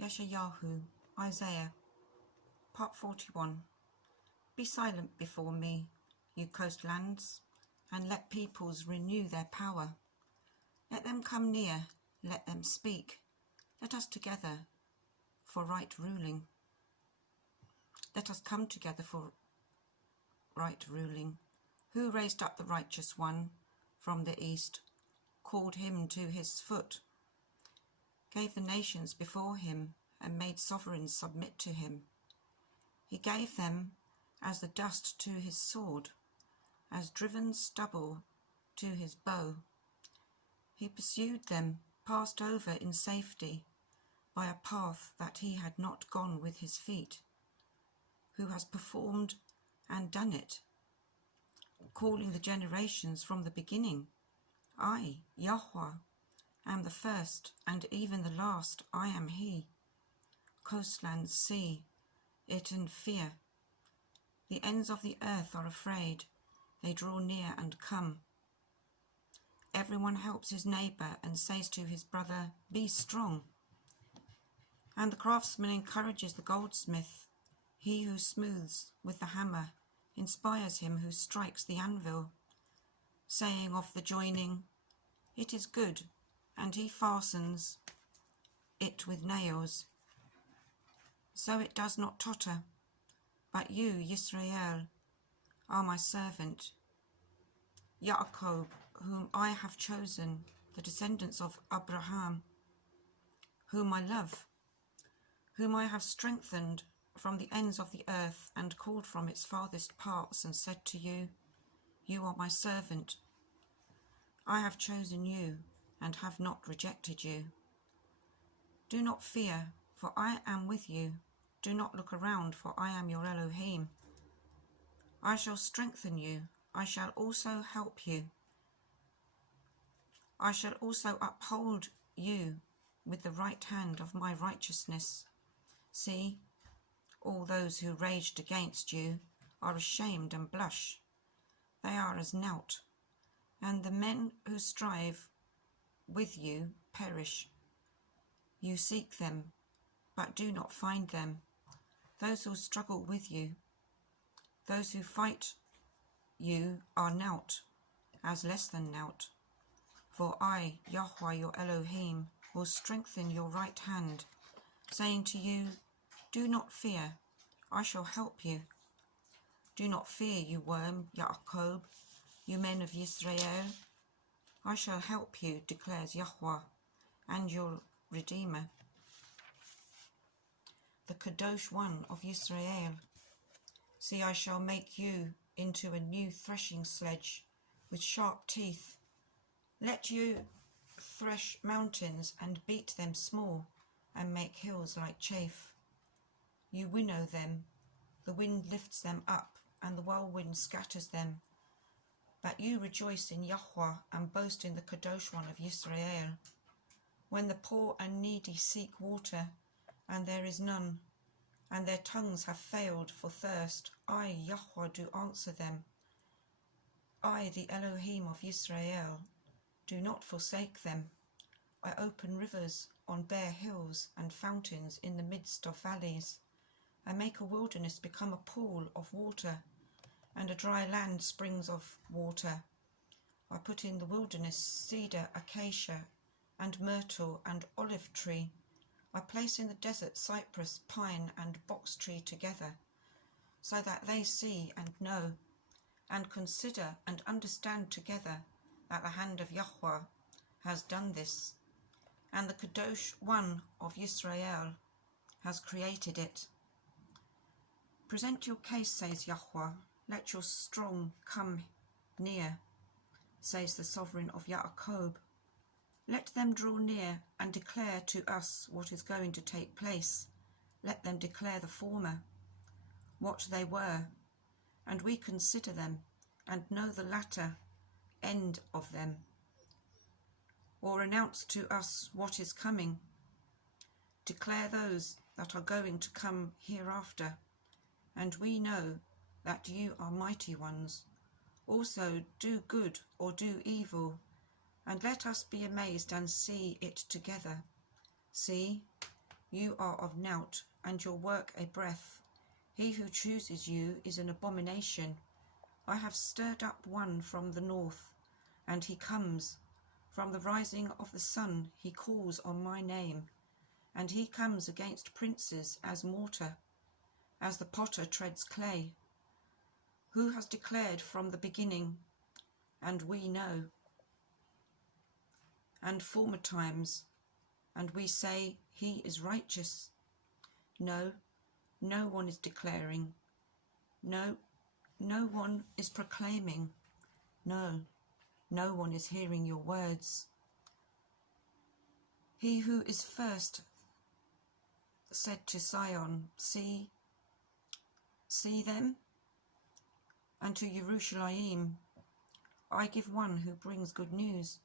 Yeshayahu, Isaiah, Part 41. Be silent before me, you coastlands, and let peoples renew their power. Let them come near, let them speak. Let us together for right ruling. Let us come together for right ruling. Who raised up the righteous one from the east, called him to his foot, gave the nations before him, and made sovereigns submit to him. He gave them as the dust to his sword, as driven stubble to his bow. He pursued them, passed over in safety, by a path that he had not gone with his feet. Who has performed and done it, calling the generations from the beginning. I, Yahweh, am the first, and even the last. I am he. Coastlands see it and fear. The ends of the earth are afraid. They draw near and come. Everyone helps his neighbour and says to his brother, be strong. And the craftsman encourages the goldsmith. He who smooths with the hammer inspires him who strikes the anvil, saying of the joining, it is good, and he fastens it with nails, so it does not totter. But you, Yisrael, are my servant, Yaakov, whom I have chosen, the descendants of Abraham, whom I love, whom I have strengthened from the ends of the earth and called from its farthest parts, and said to you, you are my servant. I have chosen you and have not rejected you. Do not fear, for I am with you. Do not look around, for I am your Elohim. I shall strengthen you. I shall also help you. I shall also uphold you with the right hand of my righteousness. See, all those who raged against you are ashamed and blush. They are as naught, and the men who strive with you perish. You seek them, but do not find them. Those who struggle with you, those who fight you, are naught, as less than naught. For I, Yahweh your Elohim, will strengthen your right hand, saying to you, do not fear, I shall help you. Do not fear, you worm, Yaakov, you men of Israel. I shall help you, declares Yahweh, and your Redeemer, the Qodesh one of Israel. See, I shall make you into a new threshing sledge with sharp teeth. Let you thresh mountains and beat them small, and make hills like chaff. You winnow them, the wind lifts them up, and the whirlwind scatters them. But you rejoice in Yahweh and boast in the Qodesh one of Israel. When the poor and needy seek water, and there is none, and their tongues have failed for thirst, I, Yahweh, do answer them. I, the Elohim of Israel, do not forsake them. I open rivers on bare hills and fountains in the midst of valleys. I make a wilderness become a pool of water, and a dry land springs of water. I put in the wilderness cedar, acacia, and myrtle, and olive tree. I place in the desert cypress, pine, and box tree together, so that they see and know, and consider and understand together that the hand of Yahweh has done this, and the Qodesh one of Israel has created it. Present your case, says Yahweh. Let your strong come near, says the sovereign of Yaakov. Let them draw near and declare to us what is going to take place. Let them declare the former, what they were, and we consider them and know the latter end of them. Or announce to us what is coming. Declare those that are going to come hereafter, and we know that you are mighty ones. Also do good or do evil, and let us be amazed and see it together. See, You are of naught, and your work a breath. He who chooses you is an abomination. I have stirred up one from the north, and he comes. From the rising of the sun he calls on my name, and he comes against princes as mortar, as the potter treads clay. Who has declared from the beginning, and we know, and former times, and we say he is righteous? No, no one is declaring. No, no one is proclaiming. No, no one is hearing your words. He who is first said to Sion, see them, and to Yerushalayim, I give one who brings good news.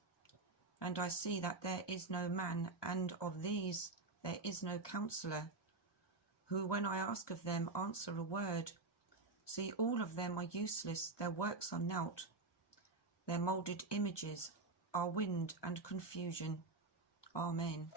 And I see that there is no man, and of these there is no counselor, who when I ask of them answer a word. See, all of them are useless, their works are naught. Their moulded images are wind and confusion. Amen.